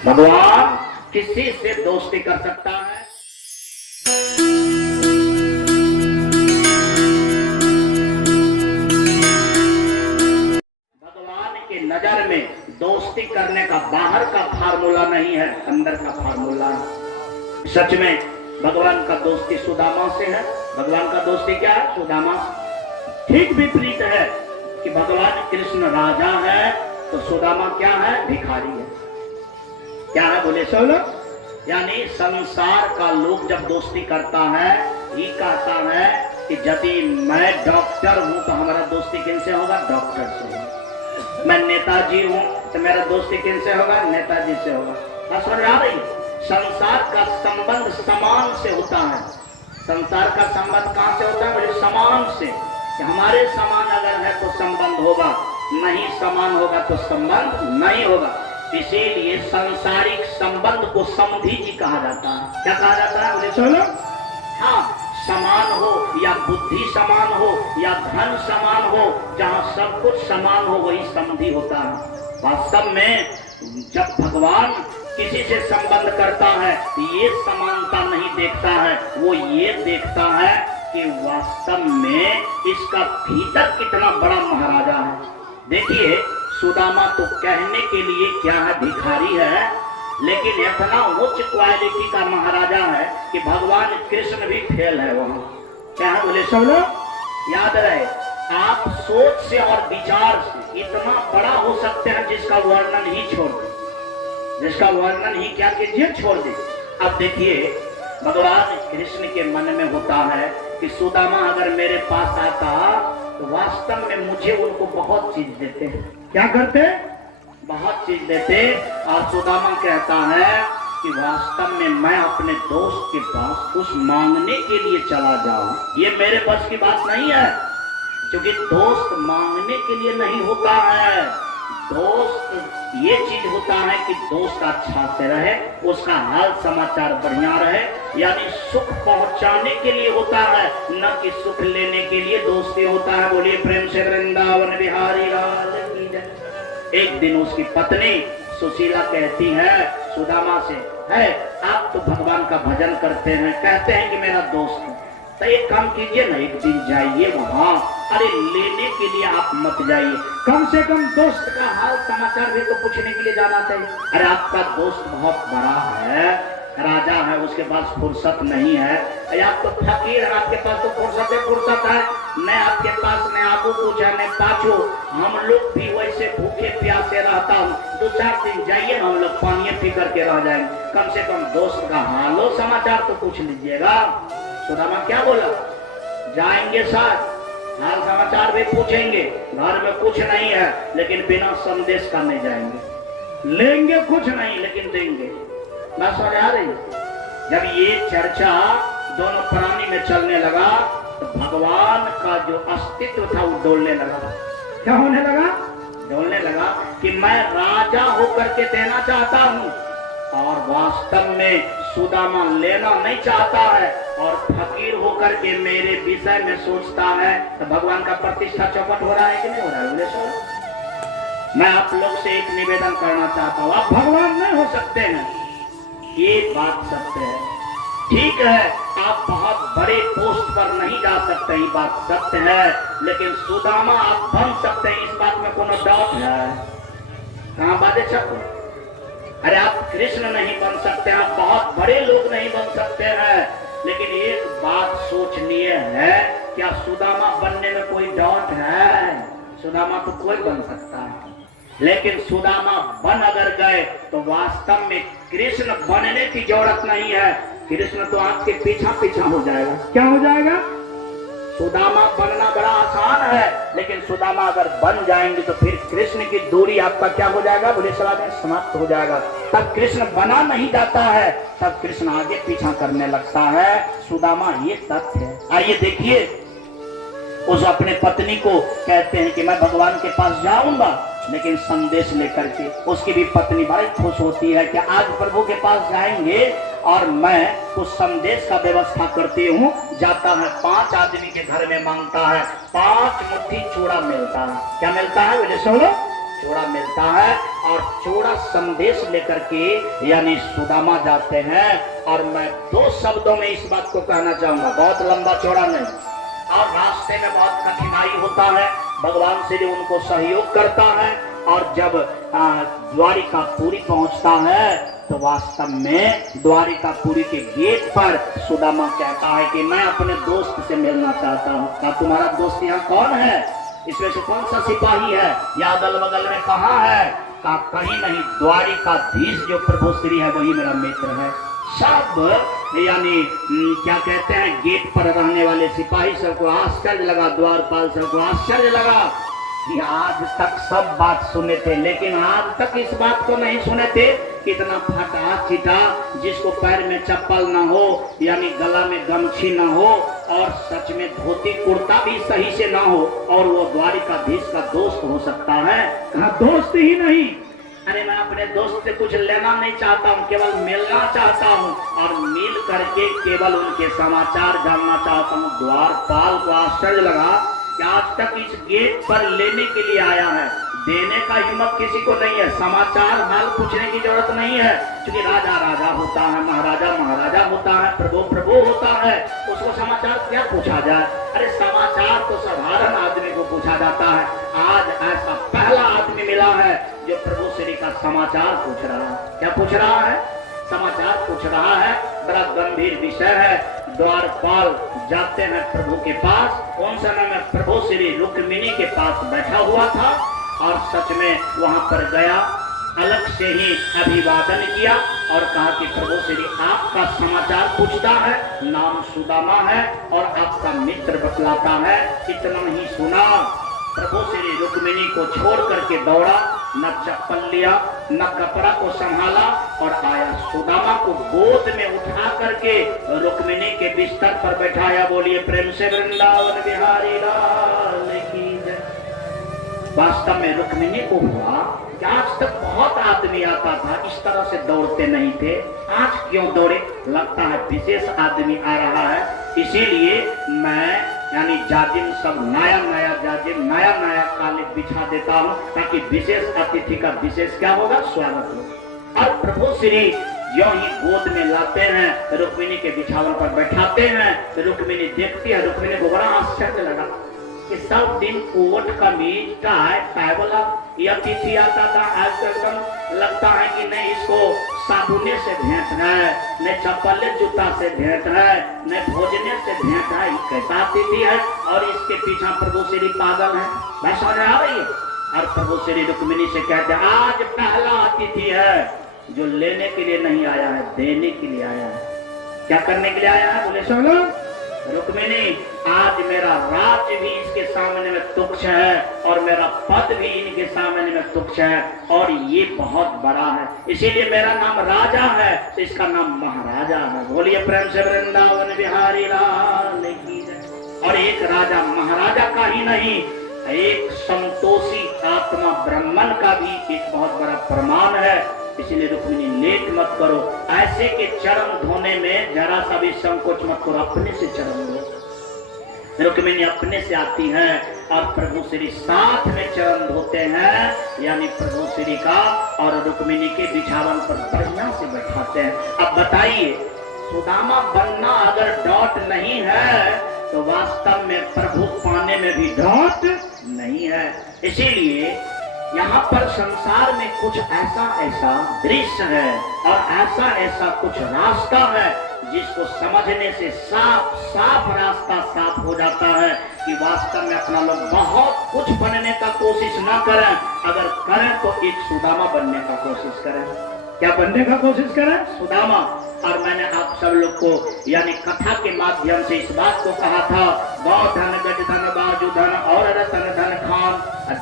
भगवान किसी से दोस्ती कर सकता है? भगवान के नजर में दोस्ती करने का बाहर का फार्मूला नहीं है, अंदर का फार्मूला है। सच में भगवान का दोस्ती सुदामा से है। भगवान का दोस्ती क्या है? सुदामा से। ठीक विपरीत है कि भगवान कृष्ण राजा है तो सुदामा क्या है? भिखारी है। क्या है बोले सब लोग? यानी संसार का लोग जब दोस्ती करता है, ये कहता है कि यदि मैं डॉक्टर हूं तो हमारा दोस्ती किनसे होगा? डॉक्टर से होगा। मैं नेताजी हूं तो मेरा दोस्ती किनसे होगा? नेताजी से होगा। बात समझ आ रही है? संसार का संबंध समान से होता है। संसार का संबंध कहां से होता है? बोले समान से। कि हमारे समान अगर है तो संबंध होगा, नहीं समान होगा तो संबंध नहीं होगा। इसीलिए सांसारिक संबंध को समधि जी कहा जाता है। क्या कहा जाता है? बोले चलो, हाँ, समान हो या बुद्धि समान हो या धन समान हो, जहाँ सब कुछ समान हो वही समधि होता है। वास्तव में जब भगवान किसी से संबंध करता है ये समानता नहीं देखता है, वो ये देखता है कि वास्तव में इसका भीतर कितना बड़ा महाराजा है। देखिए सुदामा तो कहने के लिए क्या है? भिखारी है, लेकिन इतना उच्च क्वालिटी का महाराजा है कि भगवान कृष्ण भी फेल है वहां। क्या है? बोले सब लोग याद रहे, आप सोच से और विचार से इतना बड़ा हो सकते हैं जिसका वर्णन ही छोड़ दे, जिसका वर्णन ही क्या कीजिए? छोड़ दे। अब देखिए भगवान कृष्ण के मन में होता है कि सुदामा अगर मेरे पास आता तो वास्तव में मुझे उनको बहुत चीज देते हैं। क्या करते? बहुत चीज देते। और सुदामा कहता है कि वास्तव में मैं अपने दोस्त के पास कुछ मांगने के लिए चला जाऊं, ये मेरे बस की बात नहीं है। क्योंकि दोस्त मांगने के लिए नहीं होता है, दोस्त ये चीज होता है कि दोस्त अच्छा से रहे, उसका हाल समाचार बढ़िया रहे, यानी सुख पहुंचाने के लिए होता है, न कि सुख लेने के लिए दोस्ती होता है। बोलिए प्रेम से वृंदावन बिहारी लाल की जय। एक दिन उसकी पत्नी सुशीला कहती है सुदामा से, है आप तो भगवान का भजन करते हैं, कहते हैं कि मेरा दोस्त है, तो एक काम कीजिए ना, एक दिन जाइए वहां। अरे लेने के लिए आप मत जाइए, कम से कम दोस्त का हाल समाचार भी तो पूछने के लिए जाना चाहिए। अरे आपका दोस्त बहुत बड़ा है, राजा है, उसके पास फुर्सत नहीं है। अरे आप तो फकीर है, आपके पास तो फुर्सत है। न आपके पास न आपको पूछा न पाछो, हम लोग भी वैसे भूखे प्यासे रहता हूँ। 2-4 दिन जाइए ना, हम लोग पानी पी करके रह जाएंगे, कम से कम दोस्त का हालो समाचार तो पूछ लीजिएगा। सुदामा क्या बोला? जाएंगे साथ, हाल समाचार भी पूछेंगे, घर में कुछ नहीं है लेकिन बिना संदेश का नहीं जाएंगे, लेंगे कुछ नहीं लेकिन देंगे। बात समझ आ रही? जब ये चर्चा दोनों प्राणी में चलने लगा तो भगवान का जो अस्तित्व था वो डोलने लगा। क्या होने लगा? डोलने लगा कि मैं राजा होकर के देना चाहता हूँ और वास्तव में सुदामा लेना नहीं चाहता है और फकीर होकर के मेरे विषय में सोचता है। तो भगवान का प्रतिष्ठा चौपट हो रहा है कि नहीं हो रहा है? बोले मैं आप लोग से एक निवेदन करना चाहता हूँ, आप भगवान नहीं हो सकते हैं, ये बात सत्य है। ठीक है, आप बहुत बड़े पोस्ट पर नहीं जा सकते, ये बात सत्य है, लेकिन सुदामा आप बन सकते हैं, इस बात में कोनो डाउट है? कहाँ बातें छप? अरे आप कृष्ण नहीं बन सकते, आप बहुत बड़े लोग नहीं बन सकते हैं, लेकिन एक बात सोचनीय है, क्या सुदामा बनने में कोई डाउट है? सुदामा तो कोई बन सकता है, लेकिन सुदामा बन अगर गए तो वास्तव में कृष्ण बनने की जरूरत नहीं है, कृष्ण तो आपके पीछा पीछा हो जाएगा। क्या हो जाएगा? सुदामा बनना बड़ा आसान है, लेकिन सुदामा अगर बन जाएंगे तो फिर कृष्ण की दूरी आपका क्या हो जाएगा? बोले समाप्त हो जाएगा। तब कृष्ण बना नहीं जाता है, तब कृष्ण आगे पीछा करने लगता है। सुदामा ये तथ्य है। आइए देखिए, उस अपने पत्नी को कहते हैं कि मैं भगवान के पास जाऊंगा, लेकिन संदेश लेकर के। उसकी भी पत्नी बड़ी खुश होती है कि आज प्रभु के पास जाएंगे और मैं कुछ संदेश का व्यवस्था करती हूँ। जाता है, 5 आदमी के घर में मांगता है, 5 मुट्ठी चूड़ा मिलता है। क्या मिलता है? बोले सुनो, चूड़ा मिलता है। और चौड़ा संदेश लेकर के यानी सुदामा जाते हैं। और मैं 2 शब्दों में इस बात को कहना चाहूंगा, बहुत लंबा चौड़ा नहीं। और रास्ते में बहुत कठिनाई होता है, भगवान श्री उनको सहयोग करता है। और जब द्वारिकापुरी पहुंचता है तो वास्तव में द्वारिकापुरी के गेट पर सुदामा कहता है कि मैं अपने दोस्त से मिलना चाहता हूँ। क्या तुम्हारा दोस्त यहाँ कौन है? इसमें से कौन सा सिपाही है? या अगल बगल में कहाँ है? का कहीं नहीं, द्वारिकाधीश जो प्रभु श्री है वही मेरा मित्र है। सब यानी क्या कहते हैं, गेट पर रहने वाले सिपाही सबको आश्चर्य लगा, द्वारपाल सबको आश्चर्य लगा कि आज तक सब बात सुने थे, लेकिन आज तक इस बात को नहीं सुने थे कि इतना फटा चिटा, जिसको पैर में चप्पल ना हो, यानी गला में गमछी ना हो, और सच में धोती कुर्ता भी सही से ना हो, और वो द्वारिकाधीश का दोस्त हो सकता है? कहा दोस्त ही नहीं, अरे मैं अपने दोस्त से कुछ लेना नहीं चाहता हूँ, केवल मिलना चाहता हूँ और मिल करके केवल उनके समाचार जानना चाहता हूँ। द्वारपाल को आश्चर्य लगा कि आज तक इस गेट पर लेने के लिए आया है, देने का हिम्मत किसी को नहीं है, समाचार हाल पूछने की जरूरत नहीं है, क्योंकि राजा राजा होता है, महाराजा महाराजा होता है, प्रभु प्रभु होता है, उसको समाचार क्या पूछा जाए? अरे समाचार तो साधारण आदमी को पूछा जाता है। आज ऐसा पहला आदमी मिला है जो प्रभु श्री का समाचार पूछ रहा है। क्या पूछ रहा है? समाचार पूछ रहा है। बड़ा गंभीर विषय है। द्वारपाल जाते हैं प्रभु के पास। उन समय में प्रभु श्री रुक्मिणी के पास बैठा हुआ था और सच में वहां पर गया, अलग से ही अभिवादन किया और कहा कि प्रभु श्री आपका समाचार पूछता है, नाम सुदामा है और आपका मित्र बतलाता है। इतना नहीं सुना, प्रभु श्री रुक्मिणी को छोड़ करके दौड़ा, न चप्पल लिया न कपड़ा को संभाला और आया, सुदामा को गोद में उठा करके रुक्मिणी के बिस्तर पर बैठाया। बोलिए प्रेम से वृंदावन बिहारी लाल की जय। वास्तव में रुक्मिणी को हुआ कि आज तक बहुत आदमी आता था, इस तरह से दौड़ते नहीं थे, आज क्यों दौड़े? लगता है विशेष आदमी आ रहा है, इसीलिए मैं यानी जाजिम सब नया नया जाजिम नया नया काले बिछा देता हूँ, ताकि विशेष अतिथि का विशेष क्या होगा, स्वागत हो। और प्रभु श्री जो ही गोद में लाते हैं, रुक्मिणी के बिछावन पर बैठाते हैं, रुक्मिणी देखती है, रुक्मिणी को बड़ा आश्चर्य लगा कि सब दिन कोट कमीज टाई वाला यह अतिथि आता था, आज एकदम लगता है कि नहीं इसको साबुने से भेंट है, न चप्पले जूता से भेंट है, न भोजने से भेंट है, कैसा अतिथि है? और इसके पीछे प्रभु श्री पागल है। मैं समझ आ रही है। और प्रभु श्री रुक्मिणी से कहते हैं, आज पहला अतिथि है जो लेने के लिए नहीं आया है, देने के लिए आया है। क्या करने के लिए आया है? बोले सुनो रुक्मिणी, आज मेरा राज्य भी इसके सामने में तुच्छ है और मेरा पद भी इनके सामने में तुच्छ है, और ये बहुत बड़ा है, इसीलिए मेरा नाम राजा है तो इसका नाम महाराजा है। बोलिए प्रेम से वृंदावन बिहारी लाल की जय। और एक राजा महाराजा का ही नहीं, एक संतोषी आत्मा ब्राह्मण का भी एक बहुत बड़ा प्रमाण है। इसलिए रुक्मिणी लेट मत करो, ऐसे के चरण धोने में जरा सा भी संकोच मत करो, अपने से चरण धो। रुक्मिणी अपने से आती है और प्रभु श्री साथ में चरण धोते हैं, यानी प्रभु श्री का, और रुक्मिणी के बिछावन पर बढ़िया से बैठाते हैं। अब बताइए, सुदामा बनना अगर डॉट नहीं है तो वास्तव में प्रभु पाने में भी डॉट नहीं है। इसीलिए यहाँ पर संसार में कुछ ऐसा ऐसा दृश्य है और ऐसा ऐसा कुछ रास्ता है जिसको समझने से साफ साफ रास्ता साफ हो जाता है कि वास्तव में अपना लोग बहुत कुछ बनने का कोशिश ना करें, अगर करें तो एक सुदामा बनने का कोशिश करें। क्या बनने का कोशिश करें? सुदामा। और मैंने आप सब लोग को यानी कथा के माध्यम से इस बात को कहा था, गौ धन गज धन बाजू धन और रतन धन खान,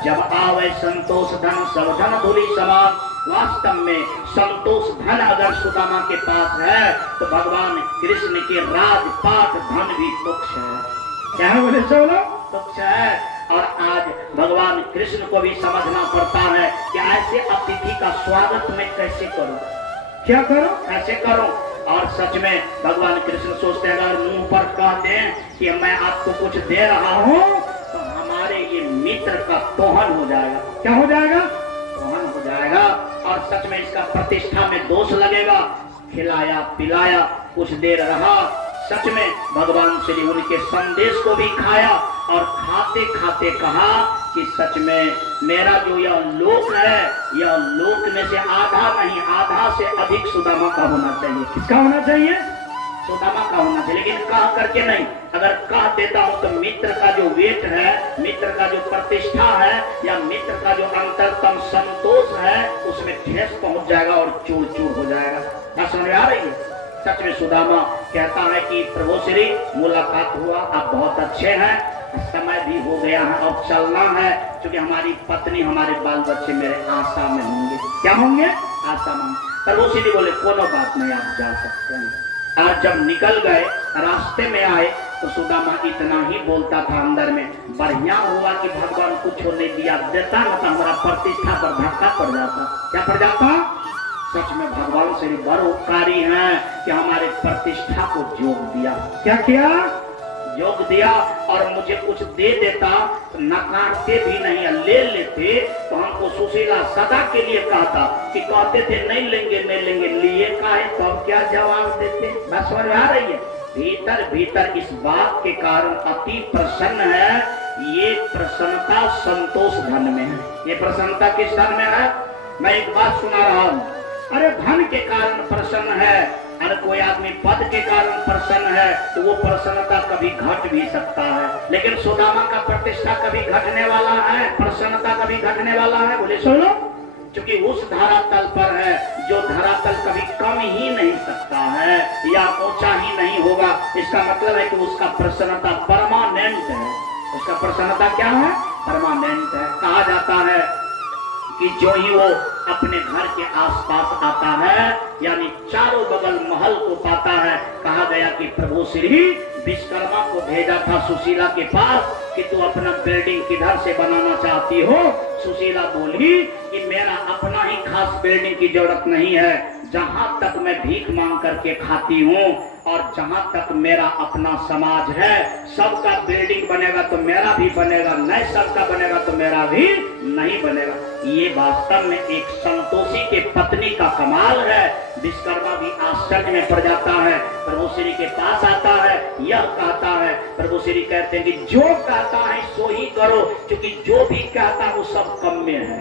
जब आवे संतोष धन सब धन धूलि समान। वास्तव में संतोष धन अगर सुदामा के पास है तो भगवान कृष्ण के राजपाट धन भी तुच्छ है। क्या है बोले चलो? तुच्छ है। और आज भगवान कृष्ण को भी समझना पड़ता है कि ऐसे अतिथि का स्वागत मैं कैसे करूं, क्या करूं, कैसे करूं। और सच में भगवान कृष्ण सोचते हैं अगर मुंह पर कह दें कि मैं आपको कुछ दे रहा हूं तो हमारे ये मित्र का तोहन हो जाएगा। क्या हो जाएगा? तोहन हो जाएगा। जाएगा और सच में इसका प्रतिष्ठा में दोष लगेगा। खिलाया पिलाया, कुछ देर रहा, सच में भगवान श्री उनके संदेश को भी खाया और खाते खाते कहा कि सच में मेरा जो यह लोक है, यह लोक में से आधा नहीं, आधा से अधिक सुदामा का होना चाहिए। किसका होना चाहिए? सुदामा का होना चाहिए। लेकिन कह करके नहीं, अगर कह देता हूं तो मित्र का जो वेट है, मित्र का जो प्रतिष्ठा है, या मित्र का जो अंतरतम संतोष है, उसमें ठेस पहुंच जाएगा और चूर चूर हो जाएगा। क्या समझ आ रही है? सच में सुदामा कहता है कि प्रभु श्री मुलाकात हुआ, आप बहुत अच्छे हैं, समय भी हो गया है और चलना है, क्योंकि हमारी पत्नी हमारे बाल बच्चे मेरे आशा में होंगे। क्या होंगे? आशा में। प्रभु श्री बोले कोनो बात नहीं, आप जा सकते हैं। और जब निकल गए, रास्ते में आए, तो सुदामा इतना ही बोलता था अंदर में, बढ़िया हुआ कि भगवान कुछ नहीं दिया, देता न तो हमारा प्रतिष्ठा पर धक्का पड़ जाता। क्या पड़ जाता? सच में भगवान श्री बड़ोपकारी हैं कि हमारे प्रतिष्ठा को जोग दिया। क्या किया? योग दिया। और मुझे कुछ दे देता तो नकारते भी नहीं, ले लेते तो हमको सुशीला सदा के लिए कहता कि कहते थे नहीं लेंगे नहीं लेंगे, लिए का है तो हम क्या जवाब देते? बस समझ आ रही है? भीतर भीतर इस बात के कारण अति प्रसन्न है। ये प्रसन्नता संतोष धन में है। ये प्रसन्नता किस धन में है? मैं एक बात सुना रहा हूँ, अरे धन के कारण प्रसन्न है, अरे कोई आदमी पद के कारण प्रसन्न है, तो वो प्रसन्नता कभी घट भी सकता है। लेकिन सुदामा का प्रतिष्ठा कभी घटने वाला है, प्रसन्नता कभी घटने वाला है। बोले सुनो, क्योंकि उस धरातल पर है जो धरातल कभी कम ही नहीं सकता है या ऊंचा ही नहीं होगा। इसका मतलब है कि उसका प्रसन्नता परमानेंट है। उसका प्रसन्नता क्या है? परमानेंट है। कहा जाता है कि जो ही वो अपने घर के आसपास आता है, यानी चारों बगल महल को पाता है, कहा गया कि प्रभु श्री विश्वकर्मा को भेजा था सुशीला के पास कि तू अपना बिल्डिंग किधर से बनाना चाहती हो। सुशीला बोली कि मेरा अपना ही खास बिल्डिंग की जरूरत नहीं है, जहां तक मैं भीख मांग करके खाती हूँ और जहां तक मेरा अपना समाज है, सबका बिल्डिंग बनेगा तो मेरा भी बनेगा, नहीं सबका बनेगा तो मेरा भी नहीं बनेगा। ये वास्तव में एक संतोषी के पत्नी का कमाल है। विश्वकर्मा भी आश्चर्य में पड़ जाता है, प्रभु श्री के पास आता है, यह कहता है, प्रभु श्री कहते हैं कि जो कहता है सो ही करो, क्योंकि जो भी कहता है वो सब कम में है।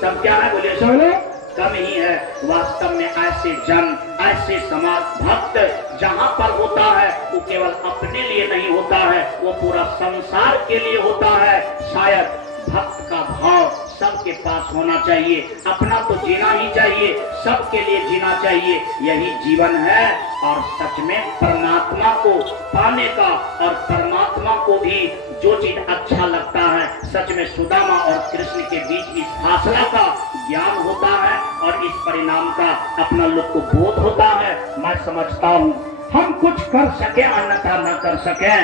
सब क्या है? बोलिए सुनो, कम ही है। वास्तव में ऐसे जन, ऐसे समाज भक्त जहां पर होता है वो केवल अपने लिए नहीं होता है, वो पूरा संसार के लिए होता है। शायद भक्त का भाव सबके पास होना चाहिए। अपना तो जीना ही चाहिए, सबके लिए जीना चाहिए, यही जीवन है। और सच में परमात्मा को पाने का और परमात्मा को भी जो चीज अच्छा लगता है, सच में सुदामा और कृष्ण के बीच इस फासला का ज्ञान होता है और इस परिणाम का अपना लोग को बोध होता है। मैं समझता हूँ हम कुछ कर सके अन्यथा न कर सके,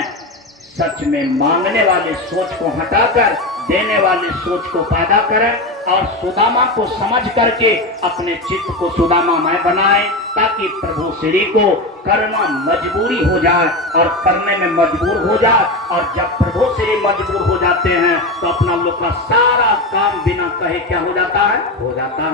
सच में मांगने वाले सोच को हटाकर देने वाले सोच को पैदा करें और सुदामा को समझ करके अपने चित्त को सुदामामय बनाएं, ताकि प्रभु श्री को करना मजबूरी हो जाए और करने में मजबूर हो जाए। और जब प्रभु श्री मजबूर हो जाते हैं तो अपना लोग का सारा काम बिना कहे क्या हो जाता है? हो जाता है।